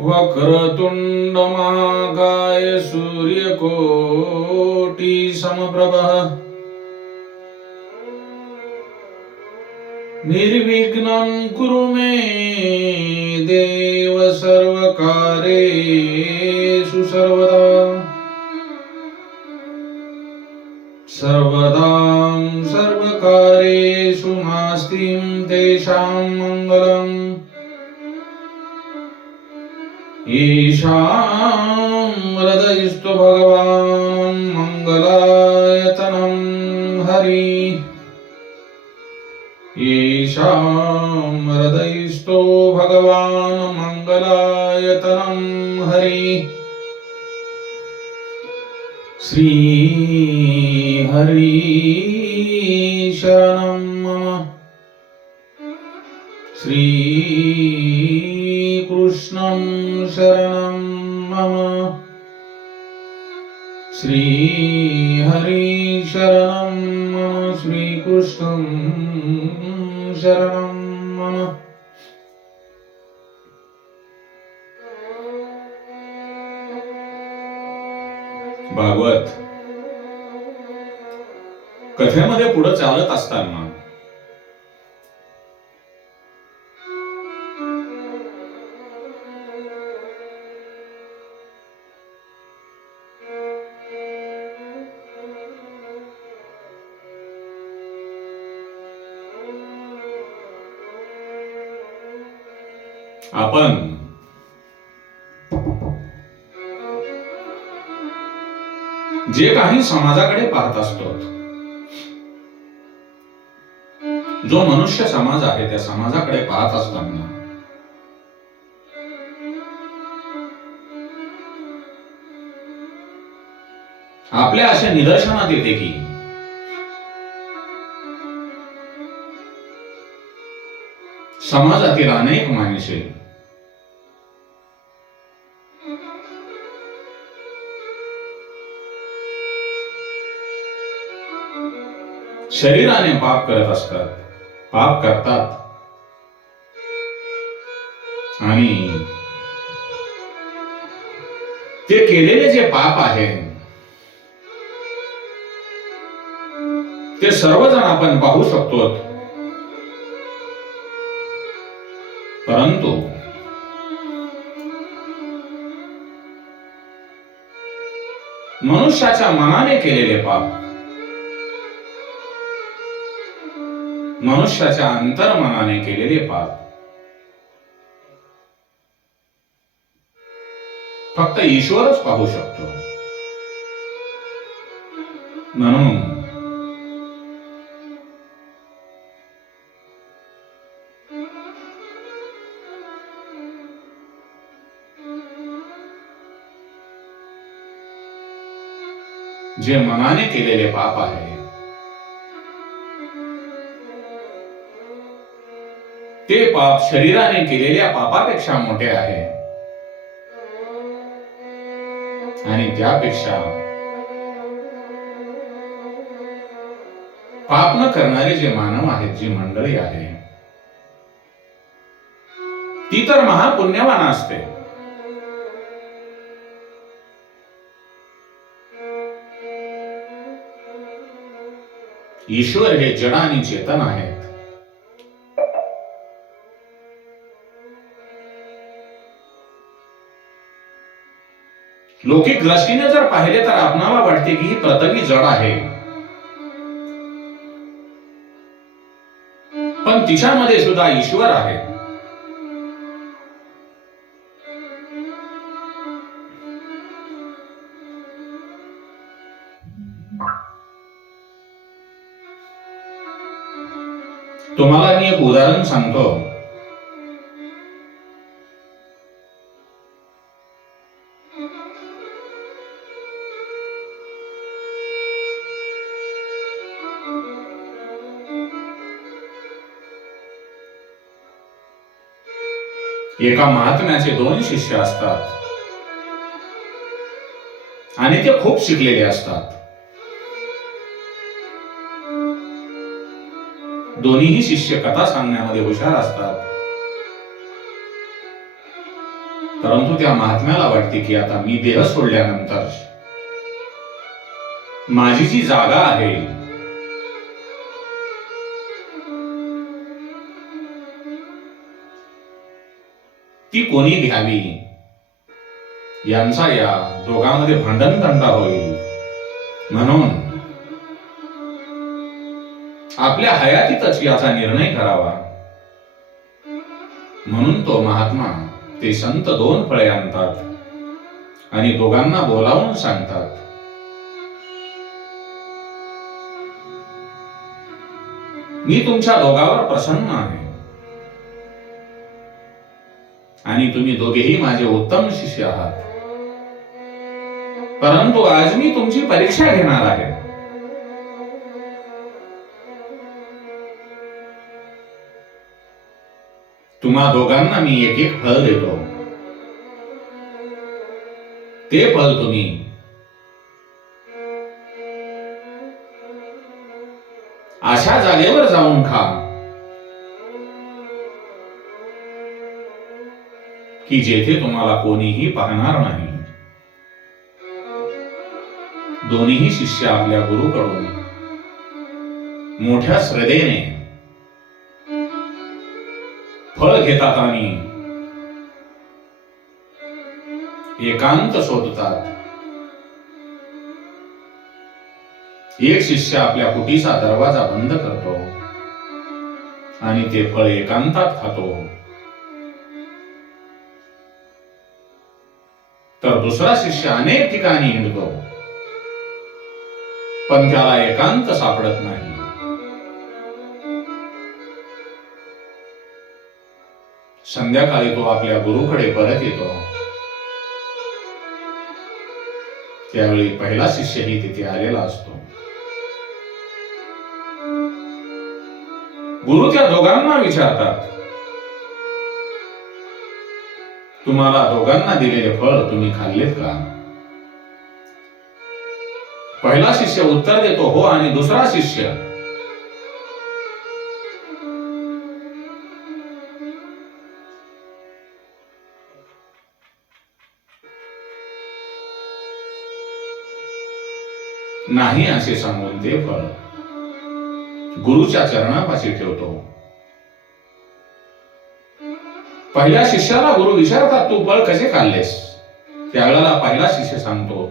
वक्रतुंड महाकाय सूर्यकोटि समप्रभः निर्विघ्नं कुरु मे देव सर्वकार्येषु सर्वकार्येषु नास्तिं तेषां मङ्गलम् ईशां हृदयस्थो भगवान् मङ्गलायतनं हरि ईशां हृदयस्थो भगवान् मङ्गलायतनं हरि श्री हरि शरणं मम श्री कृष्णं शरणं मम श्री हरि शरणं मम श्री कृष्णं शरणं मम। भागवत कथेमध्ये पुढे चालत असताना आपण जे काही समाजाकडे पाहत असतो, जो मनुष्य समाज आहे त्या समाजाकडे पाहत असताना आपल्या अशा निदर्शनात येते की समाजातील अनेक माणसे शरीराने पाप करत असतात, पाप करतात आणि ते केलेले जे पाप आहे ते सर्वजण आपण पाहू शकतो, परंतु मनुष्याच्या मनाने केलेले पाप, मनुष्याच्या अंतर्मनाने केलेले पाप फक्त ईश्वरच पाहू शकतो। म्हणून जे मनाने केलेले पाप आहे ते पाप शरीराने केलेल्या पापापेक्षा मोठे आहे आणि त्यापेक्षा पाप न करणारे जे मानव आहेत, जी मंडळी आहे ती तर महापुण्यवान असते। ईश्वर हे जड आणि चेतन आहेत। लौकिक दृष्टीने जर पाहिले तर आपणाला वाटते की ही पृथ्वी जड आहे, पण तिच्यामध्ये सुद्धा ईश्वर आहे। तुम्हाला मी एक उदाहरण सांगतो। एका महात्म्याचे 2 शिष्य असतात आणि ते खूप शिकलेले असतात। दोन्हीही शिष्य कथा सांगण्यामध्ये हुशार असतात। परंतु त्या महात्म्याला वाटते की आता मी देह सोडल्यानंतर माझी जी जागा आहे ती कोणी घ्यावी, यांचा या दोघांमध्ये भांडण तंटा होईल. म्हणून आपल्या हयातीतच याचा निर्णय करावा. म्हणून तो महात्मा ते संत 2 फळे आणतात आणि दोघांना बोलावून सांगतात, मी तुमच्या दोघांवर प्रसन्न आहे आणि तुम्ही दोघेही माझे उत्तम शिष्य आहात. परंतु आज मी तुमची परीक्षा घेणार आहे. तुम्हा दोघांना मी एक एक फळ देतो. ते फळ तुम्ही अशा जागेवर जाऊन खा की जेथे तुम्हाला कोणीही पाहणार नाही. दोन्हीही शिष्य आपल्या गुरुकडून मोठ्या श्रद्धेने फळ घेतात आणि एकांत शोधतात. एक शिष्य आपल्या कुटीचा दरवाजा बंद करतो आणि ते फळ एकांतात खातो, तर दुसरा शिष्य अनेक ठिकाणी हिंडतो पण त्याला एकांत सापडत नाही. संध्याकाळी तो आपल्या गुरुकडे परत येतो. त्यावेळी पहिला शिष्यही तिथे आलेला असतो. गुरु त्या दोघांना विचारतात, तुम्हाला दोघांना दिलेले फळ तुम्ही खाल्लेत का? पहिला शिष्य उत्तर देतो, हो. आणि दुसरा शिष्य नाही असे सांगून ते फळ गुरुच्या चरणापाशी ठेवतो. पहिल्या शिष्याला गुरु विचारतात, तू फळ कसे खाल्लेस? त्यावेळेला पहिला शिष्य सांगतो,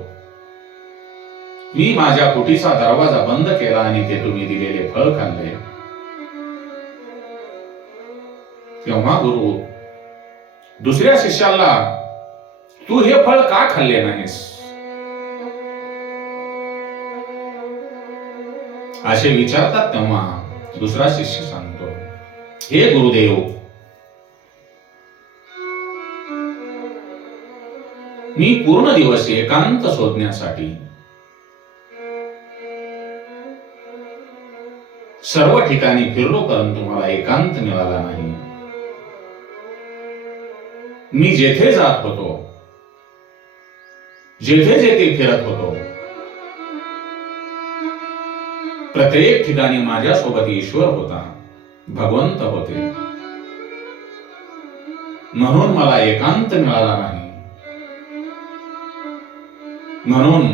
मी माझ्या कुटीचा दरवाजा बंद केला आणि ते तुम्ही दिलेले फळ खाल्ले. तेव्हा गुरु दुसऱ्या शिष्याला, तू हे फळ का खाल्ले नाहीस असे विचारतात. तेव्हा दुसरा शिष्य सांगतो, हे गुरुदेव, मी पूर्ण दिवस एकांत शोधण्यासाठी सर्व ठिकाणी फिरलो परंतु मला एकांत मिळाला नाही. मी जेथे जात होतो, जेथे जेथे फिरत होतो, प्रत्येक ठिकाणी माझ्यासोबत ईश्वर होता, भगवंत होते. म्हणून मला एकांत मिळाला नाही. म्हणून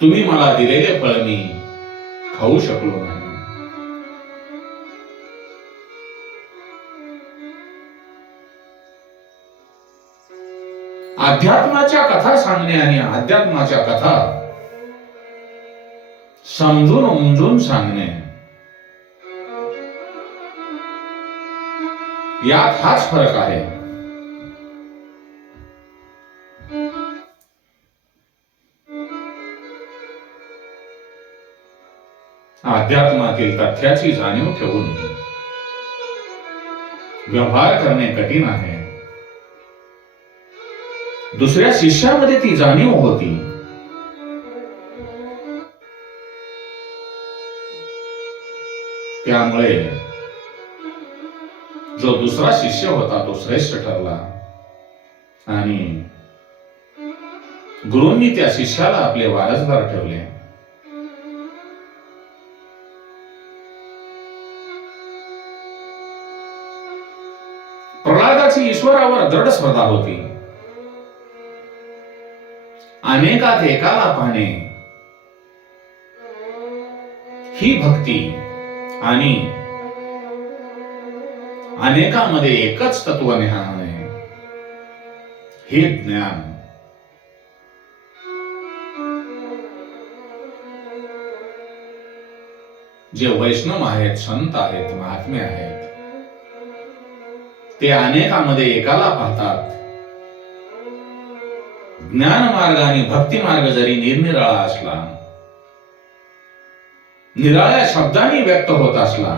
तुम्ही मला दिलेले फळ मी खाऊ शकलो नाही. अध्यात्माच्या कथा सांगणे आणि अध्यात्माच्या कथा समजून उमजून सांगणे, यात हाच फरक आहे. अध्यात्मातील तथ्याची जाणीव ठेवून व्यवहार करणे कठीण आहे. दुसऱ्या शिष्यामध्ये ती जाणीव होती. त्यामुळे जो दुसरा शिष्य होता तो श्रेष्ठ ठरला आणि गुरूंनी त्या शिष्याला आपले वारसदार ठेवले. प्रल्हाद प्रल्हादाची ईश्वरावर दृढ श्रद्धा होती. अनेकात एकाला पाहणे ही भक्ती आणि अनेकांमध्ये एकच तत्व निहाळणे हे ज्ञान. जे वैष्णव आहेत, संत आहेत, महात्मे आहेत, ते अनेकांमध्ये एकाला पाहतात. ज्ञान मार्ग आणि भक्ती मार्ग जरी निरनिराळा असला, निराळ्या शब्दांनी व्यक्त होत असला,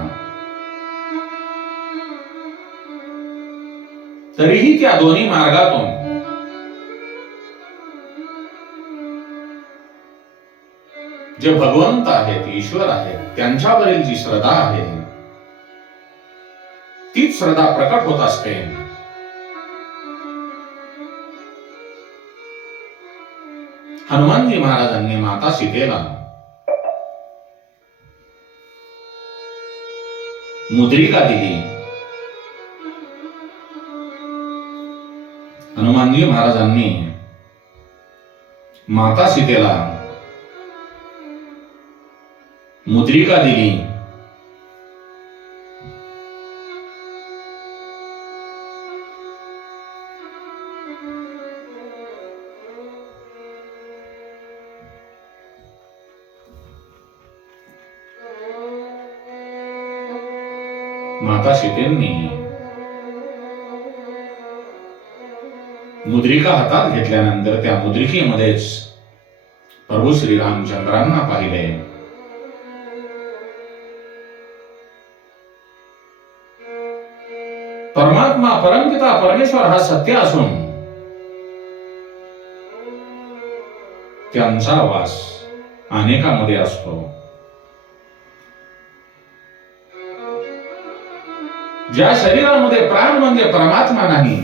तरीही त्या दोन्ही मार्गातून जे भगवंत आहेत, ईश्वर आहेत, त्यांच्यावरील जी श्रद्धा आहे तीच श्रद्धा प्रकट होत असते. हनुमानजी महाराजांनी माता सीतेला मुद्रिका दिली. हनुमानजी महाराजांनी माता सीतेला मुद्रिका दिली. माता सीतेंनी मुद्रिका हातात घेतल्यानंतर त्या मुद्रिकेमध्येच प्रभू श्री रामचंद्रांना पाहिले. परमात्मा परमपिता परमेश्वर हा सत्य असून त्यांचा वास अनेकांमध्ये असतो. ज्या शरीरामध्ये प्राण म्हणजे परमात्मा नाही,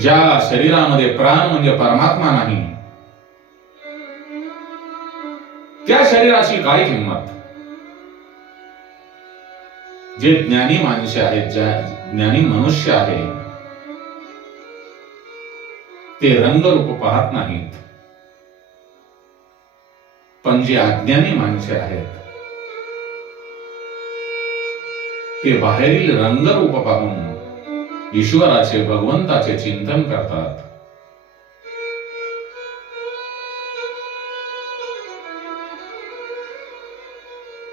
ज्या शरीरामध्ये प्राण म्हणजे परमात्मा नाही, त्या शरीराची काय किंमत? जे ज्ञानी माणसे आहेत, ज्या ज्ञानी मनुष्य आहे, ते रंगरूप पाहत नाहीत. पण जे अज्ञानी माणसे आहेत, ते बाहेरील रंगरूप पाहून ईश्वराचे, भगवंताचे चिंतन करतात.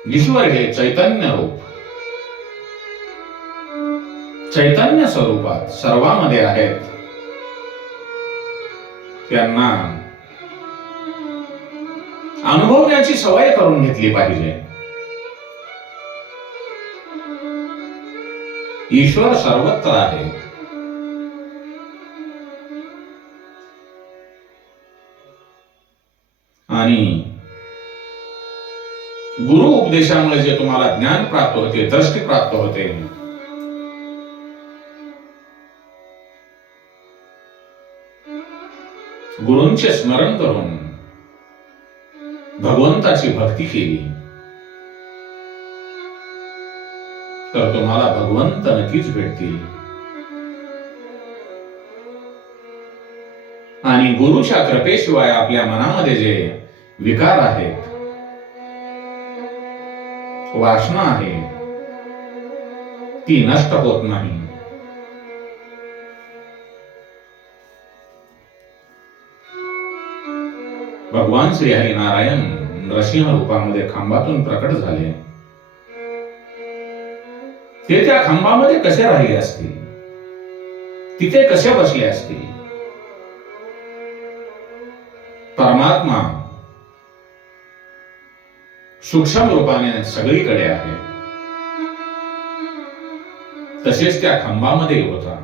ईश्वर हे चैतन्य रूप, चैतन्य स्वरूपात सर्वांमध्ये आहेत. त्यांना अनुभवण्याची सवय करून घेतली पाहिजे. ईश्वर सर्वत्र आहे. आणि गुरु उपदेशामुळे जे तुम्हाला ज्ञान प्राप्त होते, दृष्टी प्राप्त होते, गुरूंचे स्मरण करून भगवंताची भक्ती केली तर तुम्हाला भगवंत नक्कीच भेटतील. आणि गुरुच्या कृपेशिवाय आपल्या मनामध्ये जे विकार आहेत, वासना आहे, ती नष्ट होत नाही. भगवान श्री हरी नारायण नरसिंह रूपामध्ये खांबातून प्रकट झाले. ते त्या खांबामध्ये कसे राहिले असतील, तिथे कसे बसले असतील? परमात्मा सूक्ष्म रूपाने सगळीकडे आहे, तसेच त्या खांबामध्ये होता.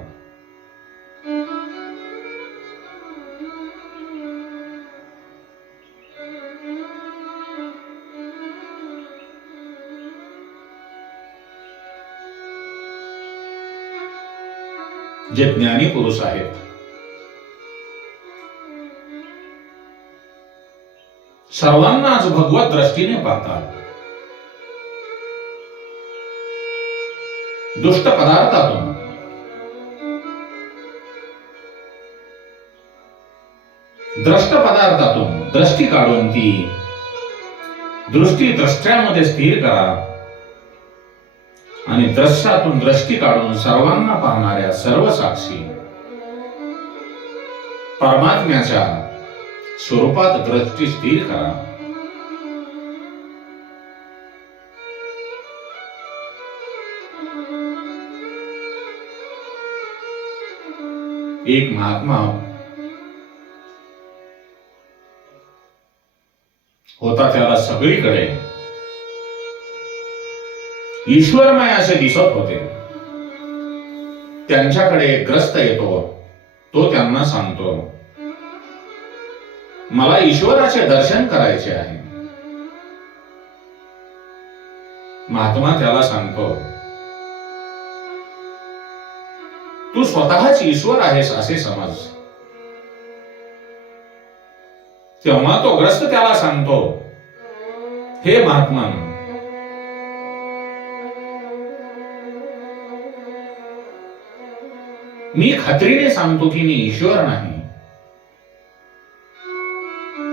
जे ज्ञानी पुरुष आहेत, सर्वांनाच भगवत दृष्टीने पाहतात. दुष्ट पदार्थातून द्रष्ट पदार्थातून दृष्टी काढून ती दृष्टी द्रष्ट्यामध्ये स्थिर करा आणि दृश्यातून दृष्टी काढून सर्वांना पाहणाऱ्या सर्व साक्षी परमात्म्याच्या स्वरूपात दृष्टी स्थिर करा. एक महात्मा होता, त्याला सगळीकडे ईश्वरमय असे दिसत होते. त्यांच्याकडे एक ग्रस्त येतो, तो त्यांना सांगतो, मला ईश्वराचे दर्शन करायचे आहे. महात्मा त्याला सांगतो, तू स्वतःच ईश्वर आहेस असे समज. तेव्हा तो ग्रस्त त्याला सांगतो, हे महात्मा, मी खात्रीने सांगतो की मी ईश्वर नाही.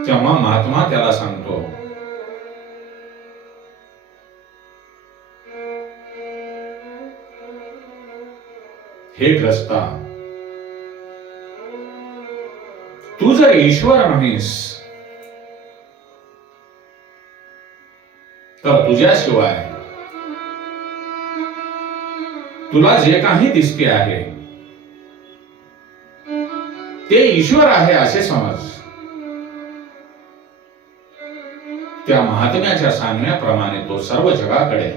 तेव्हा महात्मा त्याला सांगतो, हे ग्रस्ता, तू जर ईश्वर नाहीस तर तुझ्याशिवाय तुला जे काही दिसते आहे ते ईश्वर आहे असे समज. त्या महात्म्याच्या सांगण्याप्रमाणे तो सर्व जगाकडे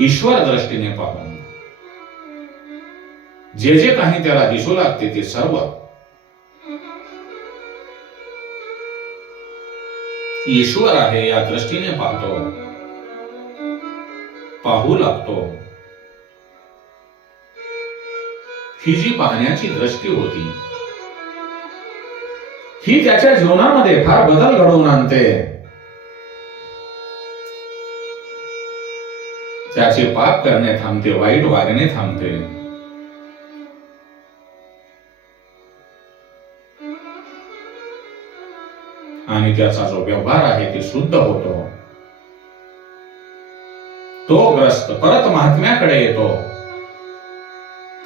ईश्वर दृष्टीने पाहून जे जे काही त्याला दिसू लागते ते सर्व ईश्वर आहे या दृष्टीने पाहू लागतो. ही जी पाहण्याची दृष्टी होती ही त्याच्या जीवनामध्ये फार बदल घडवून आणते. त्याचे पाप करणे थांबते, वाईट वागणे थांबते. आणि त्याचा जो व्यवहार आहे ते शुद्ध होतो. तो ग्रस्त परत महात्म्याकडे येतो.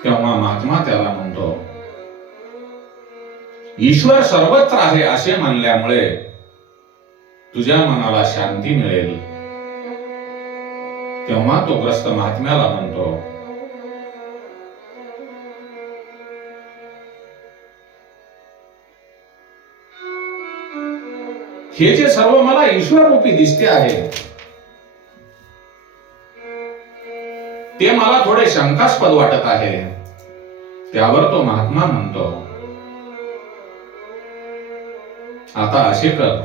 तेव्हा महात्मा त्याला म्हणतो, ईश्वर सर्वत्र आहे असे मानल्यामुळे तुझ्या मनाला शांती मिळेल. तेव्हा तो ग्रस्त महात्म्याला म्हणतो, हे जे सर्व मला ईश्वर रूपी दिसते आहे ते मला थोडे शंकास्पद वाटत आहे. त्यावर तो महात्मा म्हणतो, आता असे कर,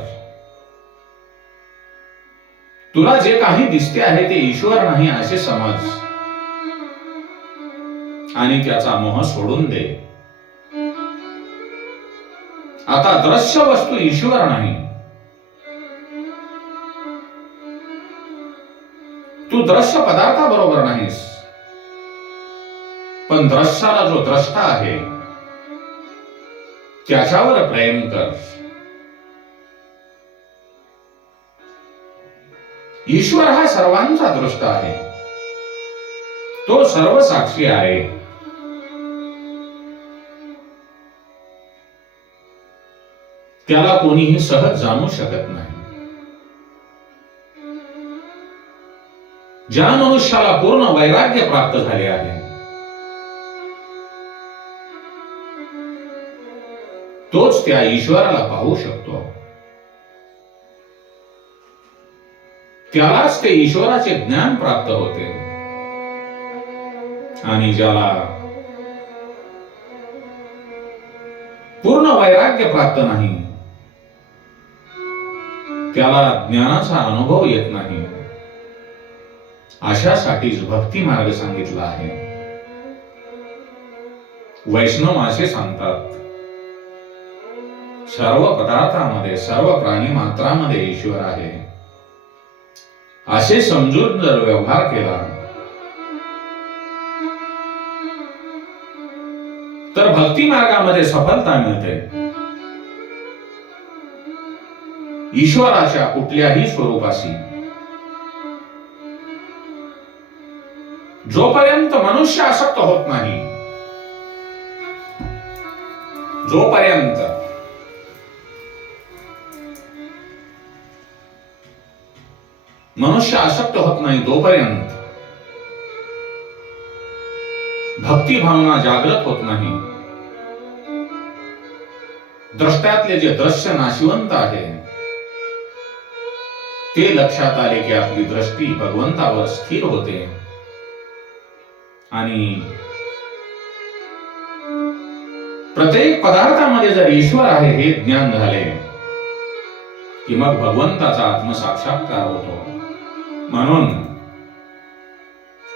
तुला जे काही दिसते आहे ते ईश्वर नाही असे समज आणि त्याचा मोह सोडून दे. आता दृश्य वस्तू ईश्वर नाही. तू दृश्य पदार्थाबरोबर नाहीस, पण दृश्याला जो द्रष्टा आहे त्याच्यावर प्रेम कर. ईश्वर हा सर्वांचा दृष्टा आहे. तो सर्व साक्षी आहे. त्याला कोणीही सहज जाणू शकत नाही. ज्या मनुष्याला पूर्ण वैराग्य प्राप्त झाले आहे तोच त्या ईश्वराला पाहू शकतो. त्यालाच ते ईश्वराचे ज्ञान प्राप्त होते. आणि ज्याला पूर्ण वैराग्य प्राप्त नाही त्याला ज्ञानाचा अनुभव येत नाही. अशासाठीच भक्ती मार्ग सांगितला आहे. वैष्णव असे सांगतात, सर्व पदार्थामध्ये, सर्व प्राणी मात्रामध्ये ईश्वर आहे असे समजून जर व्यवहार केला तर भक्ती मार्गामध्ये सफलता मिळते. ईश्वराच्या कुठल्याही स्वरूपाशी जोपर्यंत मनुष्य आसक्त होत नाही, जोपर्यंत मनुष्य आसक्त होत नाही तोपर्यंत भक्ती भावना जागृत होत नाही. द्रष्ट्यातले जे दृश्य नाशिवंत आहे ते लक्षात आले की आपली दृष्टी भगवंतावर स्थिर होते आणि प्रत्येक पदार्थामध्ये जर ईश्वर आहे हे ज्ञान झाले की मग भगवंताचा आत्मसाक्षात्कार होतो. म्हणून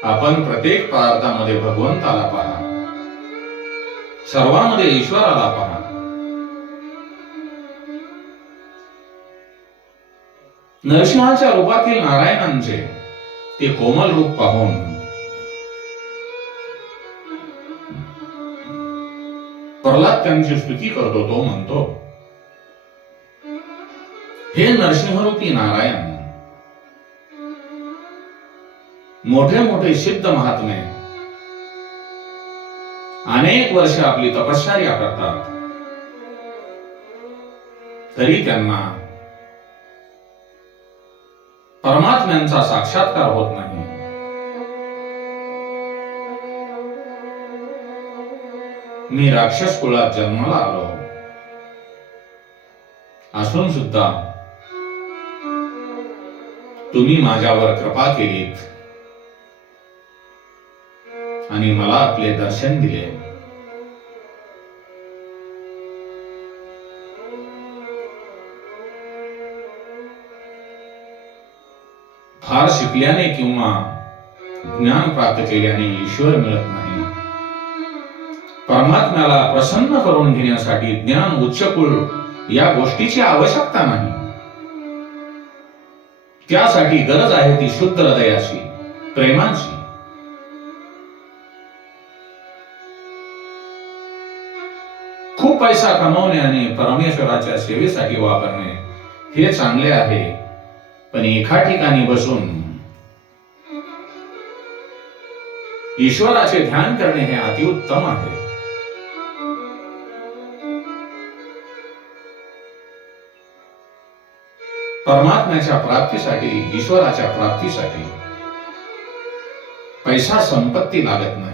आपण प्रत्येक पदार्थामध्ये भगवंताला पहा, सर्वांमध्ये ईश्वराला पहा. नरसिंहाच्या रूपातील नारायणांचे ते कोमल रूप पाहून प्रल्हाद त्यांची स्तुती करतो. तो म्हणतो, हे नरसिंहरूपी नारायण, मोठे मोठे सिद्ध महात्मे अनेक वर्ष आपली तपश्चर्या करतात, तरी त्यांना परमात्म्यांचा साक्षात्कार होत नाही. मी राक्षस कुळात जन्माला आलो असून सुद्धा तुम्ही माझ्यावर कृपा केलीत आणि मला आपले दर्शन दिले. फार शिकल्याने किंवा ज्ञान प्राप्त केल्याने ईश्वर मिळत नाही. परमात्म्याला प्रसन्न करून घेण्यासाठी ज्ञान, उच्चकुळ या गोष्टीची आवश्यकता नाही. त्यासाठी गरज आहे ती शुद्ध हृदयाची, प्रेमाची. खूप पैसा कमवणे आणि परमेश्वराच्या सेवेसाठी वापरणे हे चांगले आहे, पण एका ठिकाणी बसून ईश्वराचे ध्यान करणे हे अतिउत्तम आहे. परमात्म्याच्या प्राप्तीसाठी, ईश्वराच्या प्राप्तीसाठी पैसा, संपत्ती लागत नाही.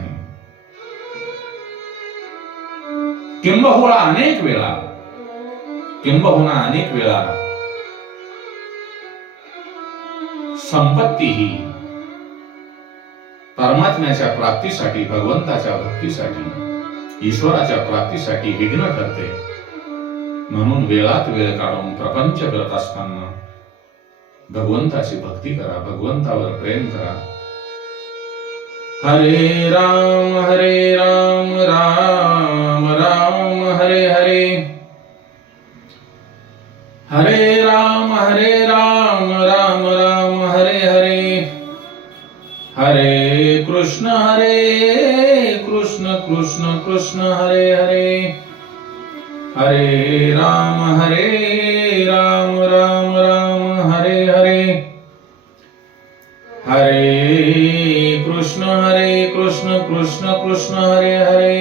किंबहुना अनेक वेळा संपत्ती ही परमात्म्याच्या प्राप्तीसाठी, भगवंताच्या भक्तीसाठी, ईश्वराच्या प्राप्तीसाठी विघ्न ठरते. म्हणून वेळात वेळ काढून प्रपंच करत असताना भगवंताची भक्ती करा, भगवंतावर प्रेम करा. हरे राम राम राम हरे हरे, हरे राम राम राम हरे हरे, हरे कृष्ण कृष्ण कृष्ण हरे हरे, हरे राम राम राम हरे हरे, हरे कृष्ण कृष्ण कृष्ण हरे हरे.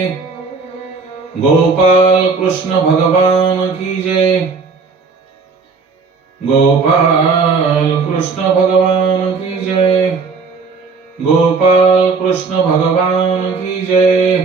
गोपाल कृष्ण भगवान की जय, गोपाल कृष्ण भगवान की जय, गोपाल कृष्ण भगवान की जय.